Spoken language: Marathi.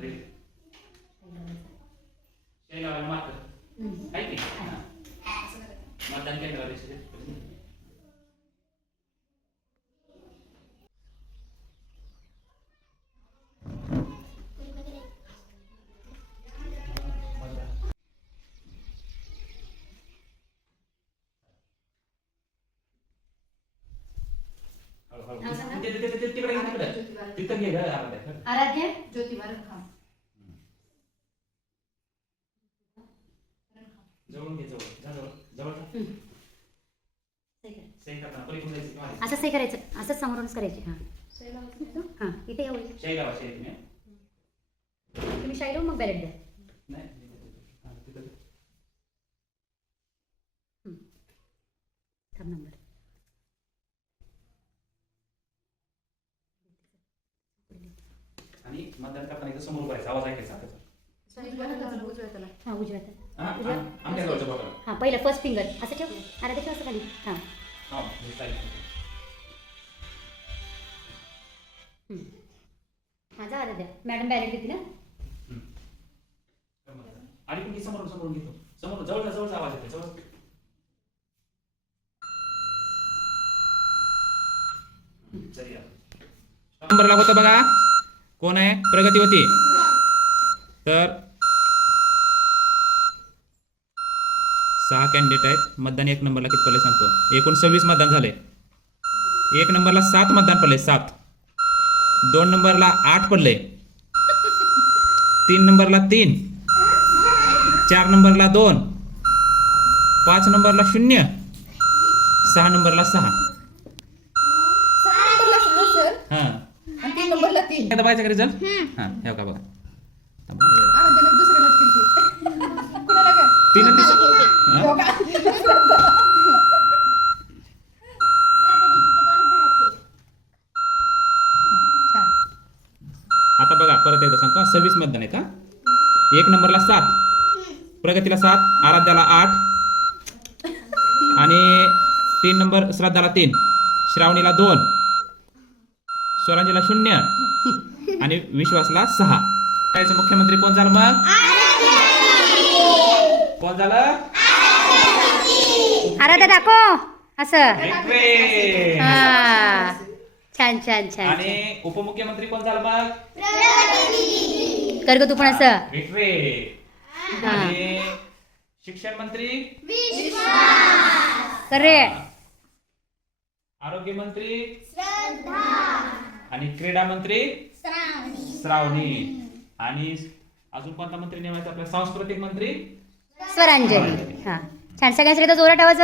अरे शैलाला मात्र आहे हां. तिकडे घे, तिकडे. तिथं घे गं, आराध्या. आराध्य ज्योतिबा रखा जवळून घे जवळ. जा जवळ. जवळ जा. सही कर. सही करताना पलीकडून जायचं किंवा आहे. असं सही करायचं. असंच समोरूनच करायची. हां. हां इथे लावा, शही तुम्ही. तुम्ही शाईलो मग बॅलेट द्या. नाही हां, तिथं. थांब नंबर आणि मतदान करताना इथं समोर उभारायचं, आवाज ऐकायचा. हां उजव्या हातात. हां, उजव्या. आम- आमच्या जवळच्या बोटाला. हां पहिलं फर्स्ट फिंगर असं ठेव ठेव असं खाली हां हां, हे चालेल. हम्म. माझा आराध्य मॅडम बॅलेट देते ना हम्म. आणि पण समोर समोरून घेतो समोर जवळ जवळचा आवाज येतो जवळ हम्म, चल या. नंबरला होतं बघा कोण आहे? प्रगतीवती. तर सहा कॅन्डिडेट आहेत. मतदान एक नंबरला किती पडले सांगतो. एकूण सव्वीस मतदान झाले. एक नंबरला सात मतदान पडले. सात. दोन नंबरला आठ पडले. तीन नंबरला तीन. चार नंबरला दोन. पाच नंबरला शून्य. सहा नंबरला सहा. हा. आता बघायचं का रिझल्ट हा हे का बघा. कुणाला काय? तीन दिस हा? हो का? छान आता बघा परत एकदा सांगतो. सव्वीस मतदान आहेत हा? एक नंबरला सात. प्रगतीला सात आराध्याला आठ. आणि तीन नंबर श्राद्धाला तीन. श्रावणीला दोन. स्वरांजीला शून्य आणि विश्वासला सहा. कायचं मुख्यमंत्री कोण झालं मग? कोण झालं? आराध्य दाखव असं. हां. छान छान छान आणि उपमुख्यमंत्री कोण झालं मग? कर ग तू पण असं. विक्रे. आणि शिक्षण मंत्री? कर रे. आरोग्य मंत्री? आणि क्रीडा मंत्री? श्रावणी. आणि अजून कोणता मंत्री नेमायचा आपला? सांस्कृतिक मंत्री? स्वरांजली. हां. छान. सगळ्यांसाठी जोरात आवाज.